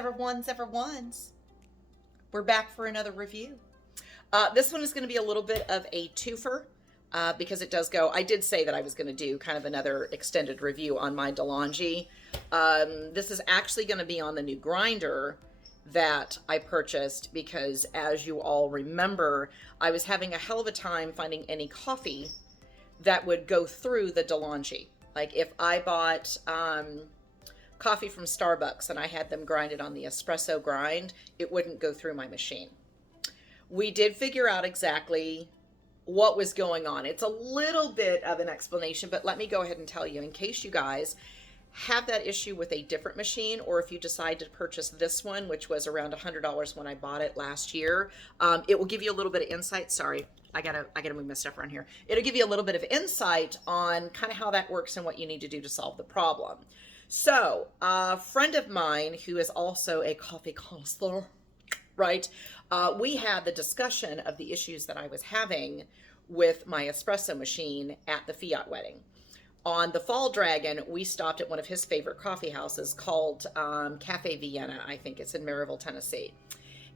everyone's. We're back for another review. This one is going to be a little bit of a twofer because it does go, I did say that I was going to do kind of another extended review on my DeLongi. This is actually going to be on the new grinder that I purchased because, as you all remember, I was having a hell of a time finding any coffee that would go through the DeLongi. Like if I bought coffee from Starbucks and I had them grind it on the espresso grind, it wouldn't go through my machine. We did figure out exactly what was going on. It's a little bit of an explanation, but let me go ahead and tell you in case you guys have that issue with a different machine, or if you decide to purchase this one, which was around $100 when I bought it last year. It will give you a little bit of insight. Sorry, I gotta move my stuff around here. It'll give you a little bit of insight on kind of how that works and what you need to do to solve the problem. So a friend of mine who is also a coffee connoisseur, right? We had the discussion of the issues that I was having with my espresso machine at the Fiat wedding. On the Fall Dragon, we stopped at one of his favorite coffee houses called Cafe Vienna. I think it's in Maryville, Tennessee.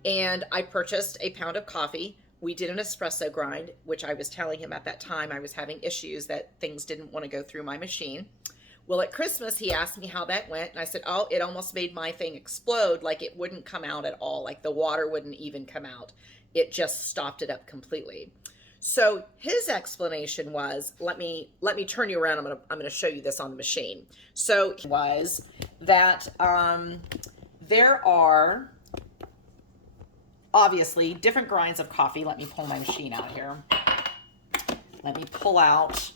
And I purchased a pound of coffee. We did an espresso grind, which I was telling him at that time I was having issues that things didn't want to go through my machine. Well, at Christmas, he asked me how that went. And I said, oh, it almost made my thing explode. Like it wouldn't come out at all. Like the water wouldn't even come out. It just stopped it up completely. So his explanation was, let me turn you around. I'm gonna show you this on the machine. So it was that there are obviously different grinds of coffee. Let me pull my machine out here. Let me pull out,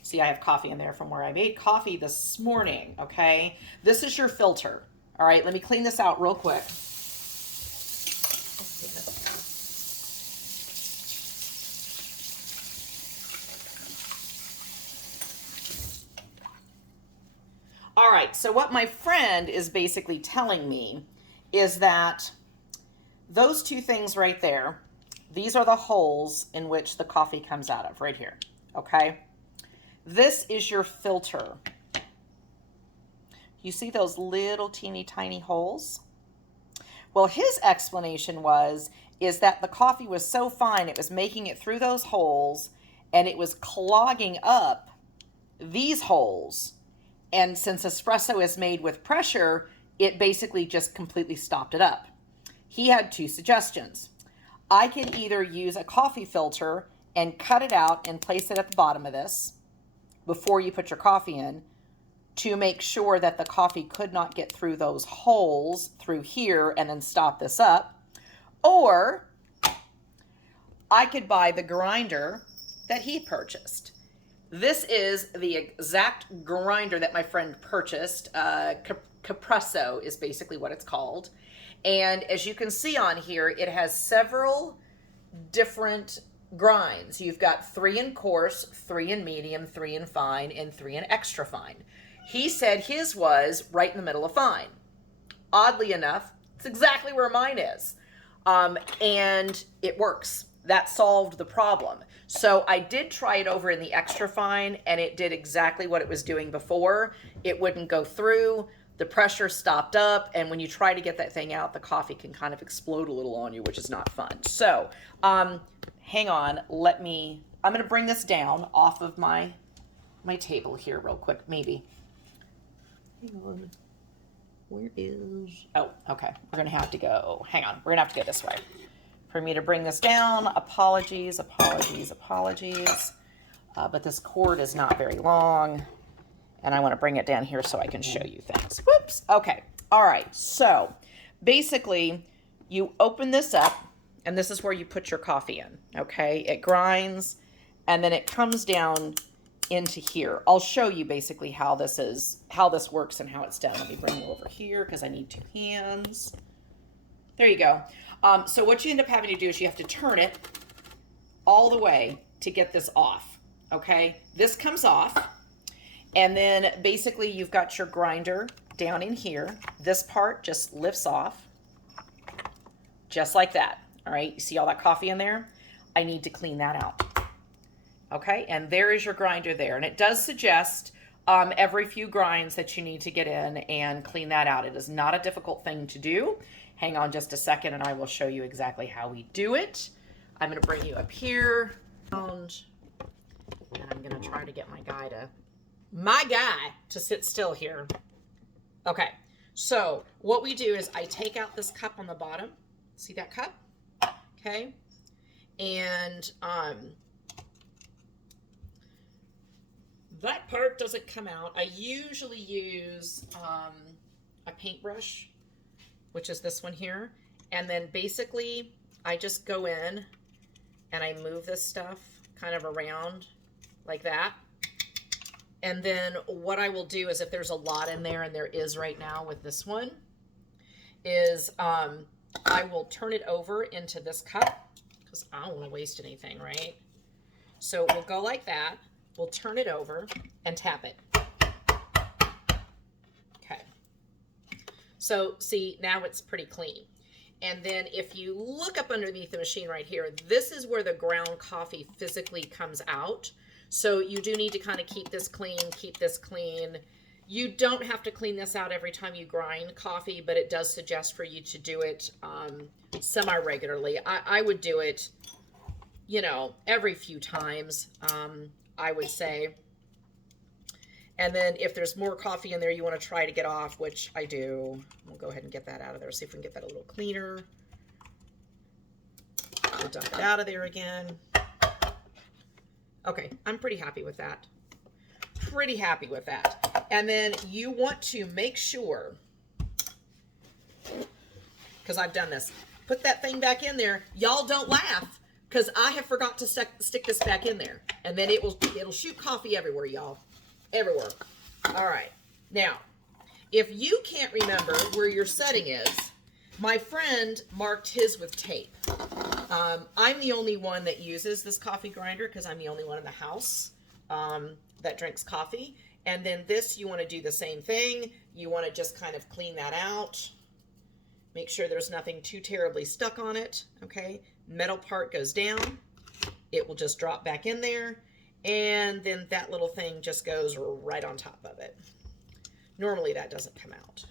see I have coffee in there from where I made coffee this morning, okay? This is your filter, all right? Let me clean this out real quick. All right, so what my friend is basically telling me is that those two things right there, these are the holes in which the coffee comes out of right here, okay? This is your filter. You see those little teeny tiny holes? Well, his explanation is that the coffee was so fine, it was making it through those holes and it was clogging up these holes. And since espresso is made with pressure, it basically just completely stopped it up. He had two suggestions. I can either use a coffee filter and cut it out and place it at the bottom of this before you put your coffee in to make sure that the coffee could not get through those holes through here and then stop this up. Or I could buy the grinder that he purchased. This is the exact grinder that my friend purchased. Carpresso is basically what it's called. And as you can see on here, it has several different grinds. You've got 3 in coarse, 3 in medium, 3 in fine, and 3 in extra fine. He said his was right in the middle of fine. Oddly enough, it's exactly where mine is. And it works. That solved the problem. So I did try it over in the extra fine and it did exactly what it was doing before. It wouldn't go through, the pressure stopped up, and when you try to get that thing out, the coffee can kind of explode a little on you, which is not fun. So hang on, I'm gonna bring this down off of my table here real quick, maybe. Hang on, where is, oh, okay, we're gonna have to go, hang on, we're gonna have to go this way. For me to bring this down, apologies. But this cord is not very long, and I want to bring it down here so I can show you things. Whoops. Okay. All right. So basically, you open this up, and this is where you put your coffee in. Okay. It grinds, and then it comes down into here. I'll show you basically how this works and how it's done. Let me bring you over here because I need 2 hands. There you go. So what you end up having to do is you have to turn it all the way to get this off, okay? This comes off, and then basically you've got your grinder down in here. This part just lifts off, just like that, all right? You see all that coffee in there? I need to clean that out, okay? And there is your grinder there, and it does suggest every few grinds that you need to get in and clean that out. It is not a difficult thing to do. Hang on just a second and I will show you exactly how we do it. I'm going to bring you up here and I'm going to try to get my guy to sit still here. Okay, so what we do is I take out this cup on the bottom. See that cup? Okay, and that part doesn't come out. I usually use a paintbrush, which is this one here, and then basically I just go in and I move this stuff kind of around like that. And then what I will do is if there's a lot in there, and there is right now with this one, is I will turn it over into this cup because I don't want to waste anything, right? So we'll go like that. We'll turn it over and tap it. Okay. So see, now it's pretty clean. And then if you look up underneath the machine right here, this is where the ground coffee physically comes out. So you do need to kind of keep this clean, keep this clean. You don't have to clean this out every time you grind coffee, but it does suggest for you to do it semi-regularly. I would do it, you know, every few times, I would say. And then if there's more coffee in there you want to try to get off, which I do, we'll go ahead and get that out of there. See if we can get that a little cleaner. We'll dump it out of there again. Okay, I'm pretty happy with that. Pretty happy with that. And then you want to make sure, because I've done this, put that thing back in there. Y'all don't laugh, because I have forgot to stick this back in there. And then it'll shoot coffee everywhere, y'all. Everywhere. All right. Now, if you can't remember where your setting is, my friend marked his with tape. I'm the only one that uses this coffee grinder because I'm the only one in the house that drinks coffee. And then this, you want to do the same thing. You want to just kind of clean that out. Make sure there's nothing too terribly stuck on it. Okay. Metal part goes down. It will just drop back in there. And then that little thing just goes right on top of it. Normally that doesn't come out,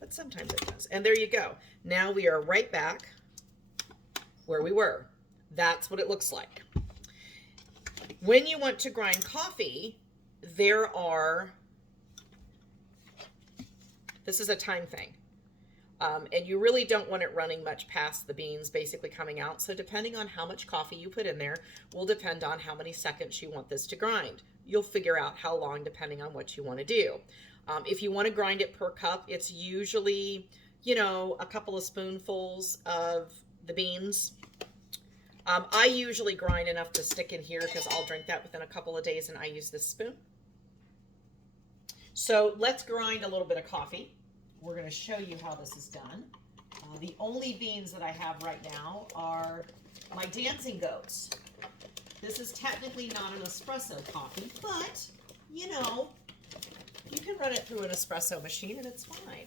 but sometimes it does. And there you go. Now we are right back where we were. That's what it looks like. When you want to grind coffee, this is a time thing. And you really don't want it running much past the beans basically coming out. So depending on how much coffee you put in there will depend on how many seconds you want this to grind. You'll figure out how long depending on what you want to do. If you want to grind it per cup, it's usually, you know, a couple of spoonfuls of the beans. I usually grind enough to stick in here because I'll drink that within a couple of days and I use this spoon. So let's grind a little bit of coffee. We're going to show you how this is done. The only beans that I have right now are my dancing goats. This is technically not an espresso coffee, but, you know, you can run it through an espresso machine and it's fine.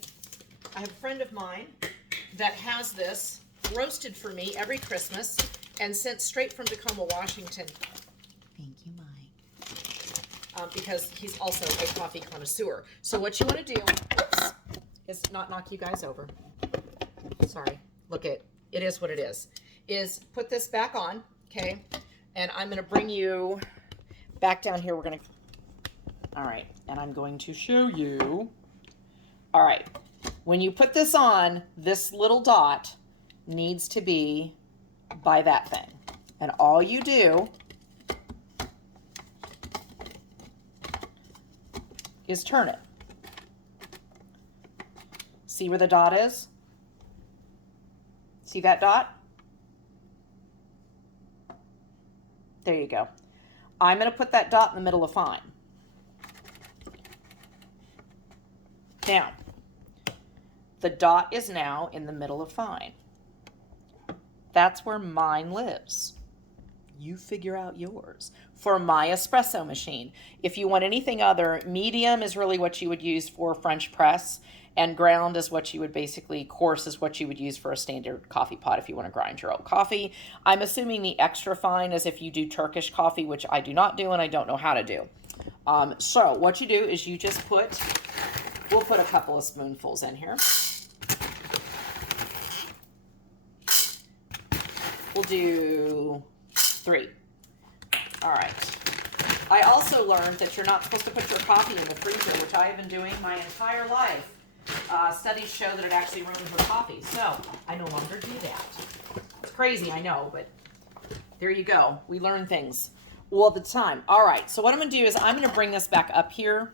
I have a friend of mine that has this roasted for me every Christmas and sent straight from Tacoma, Washington. Thank you, Mike. Because he's also a coffee connoisseur. So what you want to do, oops, is not knock you guys over. Sorry. Look, it is what it is put this back on, okay? And I'm going to bring you back down here. We're going to, all right, and I'm going to show you. All right, when you put this on, this little dot needs to be by that thing. And all you do is turn it. See where the dot is? See that dot? There you go. I'm going to put that dot in the middle of fine. Now, the dot is now in the middle of fine. That's where mine lives. You figure out yours. For my espresso machine, if you want anything other, medium is really what you would use for French press, and ground is what you would basically, coarse is what you would use for a standard coffee pot if you want to grind your own coffee. I'm assuming the extra fine is if you do Turkish coffee, which I do not do and I don't know how to do. So what you do is you just we'll put a couple of spoonfuls in here. We'll do 3. All right. I also learned that you're not supposed to put your coffee in the freezer, which I have been doing my entire life. Studies show that it actually ruins your coffee, so I no longer do that. It's crazy, I know, but there you go. We learn things all the time. All right, so what I'm going to do is I'm going to bring this back up here,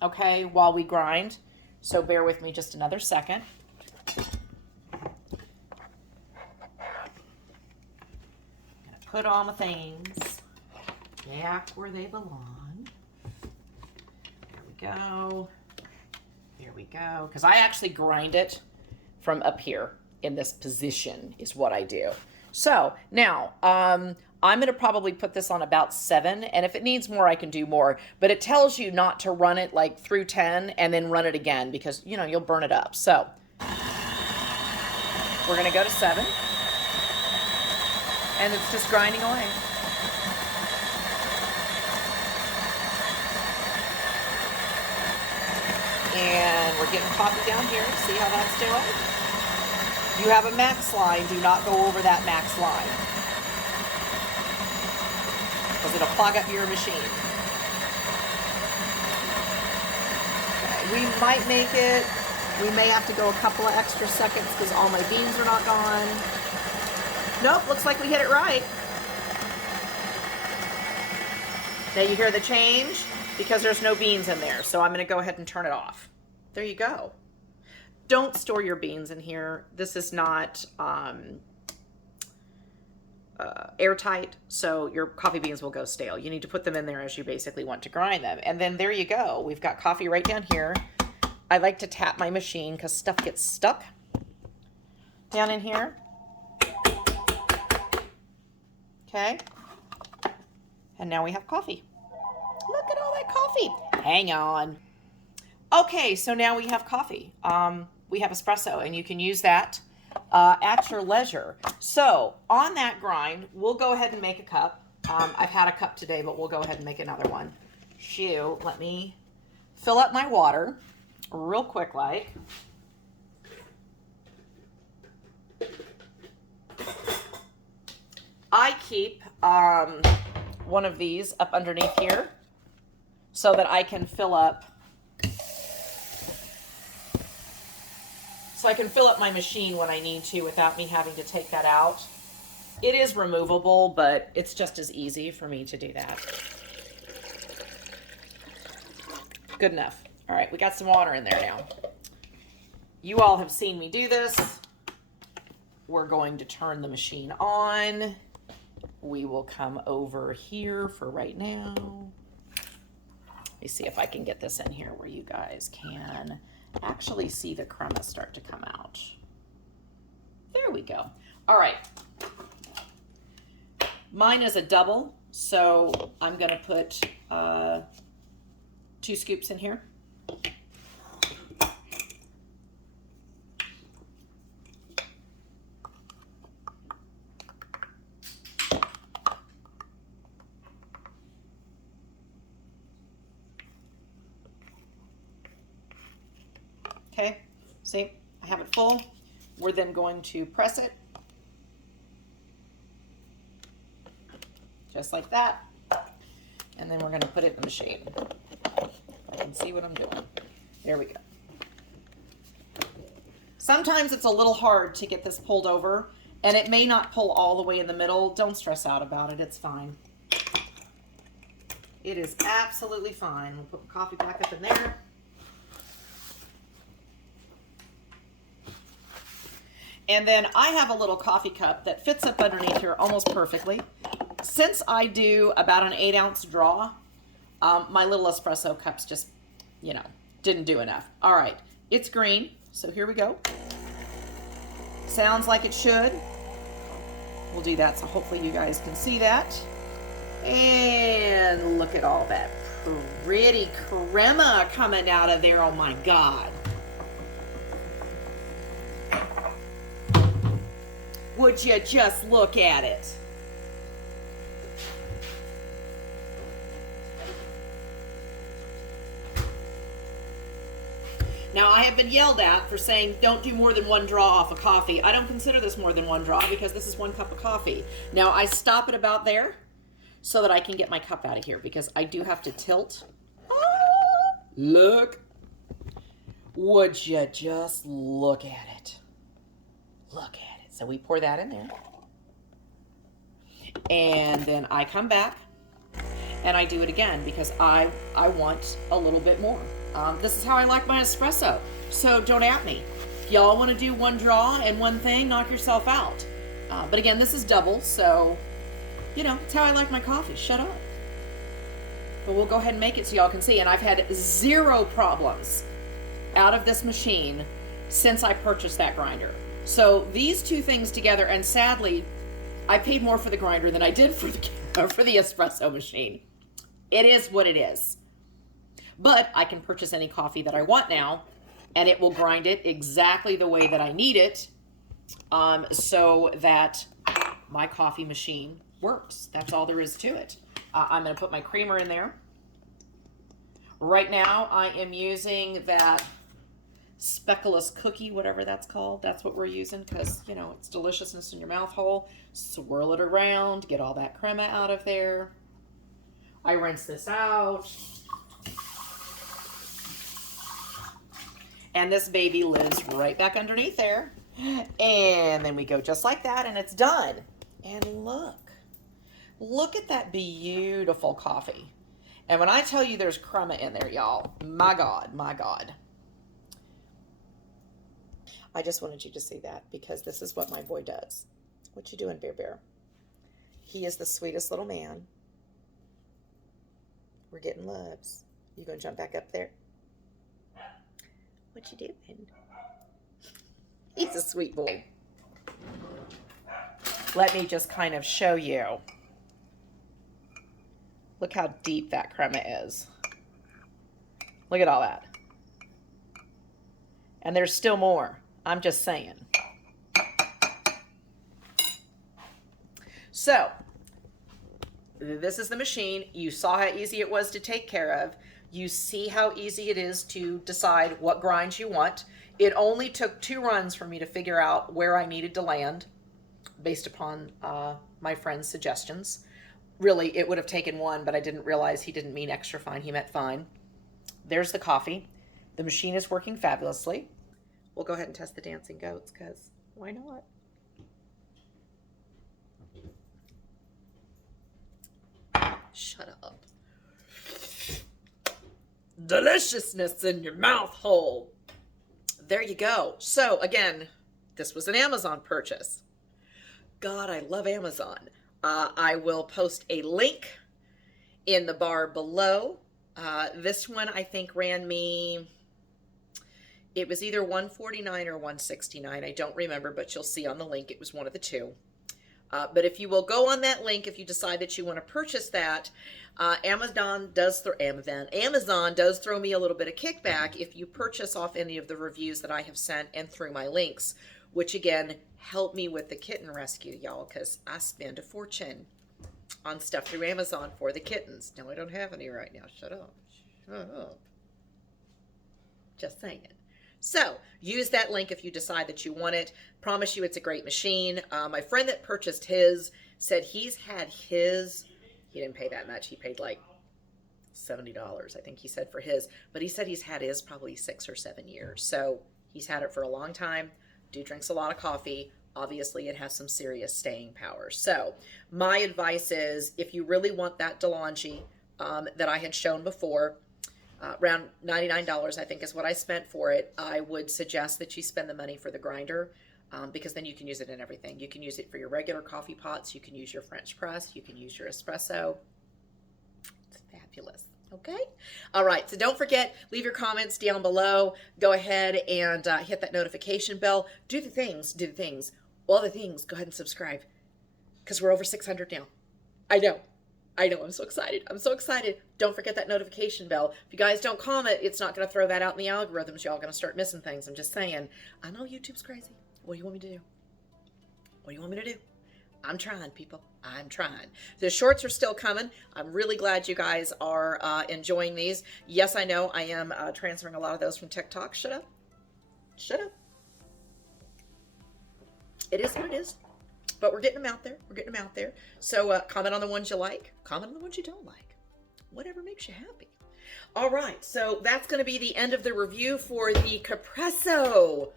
okay, while we grind. So bear with me just another second. Put all my things back where they belong. There we go. There we go. Because I actually grind it from up here in this position is what I do. So now I'm going to probably put this on about 7. And if it needs more, I can do more. But it tells you not to run it like through 10 and then run it again because, you know, you'll burn it up. So we're going to go to 7. And it's just grinding away. And we're getting coffee down here. See how that's doing? You have a max line. Do not go over that max line, because it'll clog up your machine. Okay, we might make it. We may have to go a couple of extra seconds because all my beans are not gone. Nope, looks like we hit it right. Now you hear the change because there's no beans in there. So I'm going to go ahead and turn it off. There you go. Don't store your beans in here. This is not airtight, so your coffee beans will go stale. You need to put them in there as you basically want to grind them. And then there you go. We've got coffee right down here. I like to tap my machine because stuff gets stuck down in here. Okay. And now we have coffee. Look at all that coffee. Hang on. Okay, so now we have coffee. We have espresso, and you can use that at your leisure. So on that grind, we'll go ahead and make a cup. I've had a cup today, but we'll go ahead and make another one. Shoo, let me fill up my water real quick like. I keep one of these up underneath here so that I can fill up my machine when I need to without me having to take that out. It is removable, but it's just as easy for me to do that. Good enough. All right, we got some water in there now. You all have seen me do this. We're going to turn the machine on. We will come over here for right now. Let me see if I can get this in here where you guys can actually see the crema start to come out. There we go. All right. Mine is a double, so I'm going to put 2 scoops in here. Okay, see, I have it full. We're then going to press it. Just like that. And then we're going to put it in the machine. I can see what I'm doing. There we go. Sometimes it's a little hard to get this pulled over, and it may not pull all the way in the middle. Don't stress out about it. It's fine. It is absolutely fine. We'll put the coffee back up in there. And then I have a little coffee cup that fits up underneath here almost perfectly. Since I do about an 8-ounce draw, my little espresso cups just, you know, didn't do enough. All right, it's green, so here we go. Sounds like it should. We'll do that so hopefully you guys can see that. And look at all that pretty crema coming out of there. Oh my God. Would you just look at it? Now, I have been yelled at for saying don't do more than one draw off a coffee. I don't consider this more than one draw because this is 1 cup of coffee. Now, I stop it about there so that I can get my cup out of here because I do have to tilt. Look. Would you just look at it? Look at it. So we pour that in there. And then I come back and I do it again because I want a little bit more. This is how I like my espresso. So don't at me. If y'all want to do one draw and one thing, knock yourself out. But again, this is double, so, you know, it's how I like my coffee. Shut up. But we'll go ahead and make it so y'all can see. And I've had 0 problems out of this machine since I purchased that grinder. So these two things together, and sadly, I paid more for the grinder than I did for the espresso machine. It is what it is. But I can purchase any coffee that I want now, and it will grind it exactly the way that I need it, so that my coffee machine works. That's all there is to it. I'm going to put my creamer in there. Right now, I am using that speckless cookie, whatever that's called. That's what we're using because, you know, it's deliciousness in your mouth hole. Swirl it around, get all that crema out of there. I rinse this out. And this baby lives right back underneath there. And then we go just like that, and it's done. And look at that beautiful coffee. And when I tell you there's crema in there, y'all, my God, my God. I just wanted you to see that because this is what my boy does. What you doing, Bear Bear? He is the sweetest little man. We're getting loves. You gonna jump back up there? What you doing? He's a sweet boy. Let me just kind of show you. Look how deep that crema is. Look at all that. And there's still more. I'm just saying. So, this is the machine. You saw how easy it was to take care of. You see how easy it is to decide what grinds you want. It only took 2 runs for me to figure out where I needed to land based upon my friend's suggestions. Really, it would have taken 1, but I didn't realize he didn't mean extra fine. He meant fine. There's the coffee. The machine is working fabulously. We'll go ahead and test the dancing goats because why not? Shut up. Deliciousness in your mouth hole. There you go. So again, this was an Amazon purchase. God, I love Amazon. I will post a link in the bar below. This one I think ran me, it was either $149 or $169. I don't remember, but you'll see on the link it was one of the two. But if you will go on that link, if you decide that you want to purchase that, Amazon does throw me a little bit of kickback if you purchase off any of the reviews that I have sent and through my links, which again, help me with the kitten rescue, y'all, because I spend a fortune on stuff through Amazon for the kittens. No, I don't have any right now. Shut up. Shut up. Just saying. So use that link if you decide that you want it. Promise you it's a great machine. My friend that purchased his said he's had his, he didn't pay that much. He paid like $70, I think he said, for his. But he said he's had his probably 6 or 7 years. So he's had it for a long time. Dude drinks a lot of coffee. Obviously, it has some serious staying power. So my advice is if you really want that DeLongi that I had shown before, around $99, I think is what I spent for it, I would suggest that you spend the money for the grinder because then you can use it in everything. You can use it for your regular coffee pots. You can use your French press. You can use your espresso. It's fabulous. Okay? All right. So don't forget, leave your comments down below. Go ahead and hit that notification bell. Do the things. All the things. Go ahead and subscribe because we're over 600 now. I know. I'm so excited. Don't forget that notification bell. If you guys don't comment, it's not going to throw that out in the algorithms. Y'all going to start missing things. I'm just saying. I know YouTube's crazy. What do you want me to do? I'm trying, people. I'm trying. The shorts are still coming. I'm really glad you guys are enjoying these. Yes, I know I am transferring a lot of those from TikTok. Shut up. Shut up. It is what it is. But we're getting them out there. We're getting them out there. So comment on the ones you like. Comment on the ones you don't like. Whatever makes you happy. All right. So that's going to be the end of the review for the Carpresso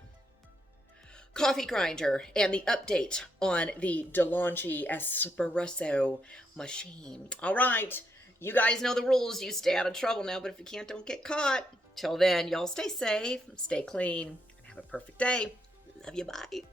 coffee grinder and the update on the DeLongi Espresso machine. All right. You guys know the rules. You stay out of trouble now, but if you can't, don't get caught. Till then, y'all stay safe, stay clean, and have a perfect day. Love you. Bye.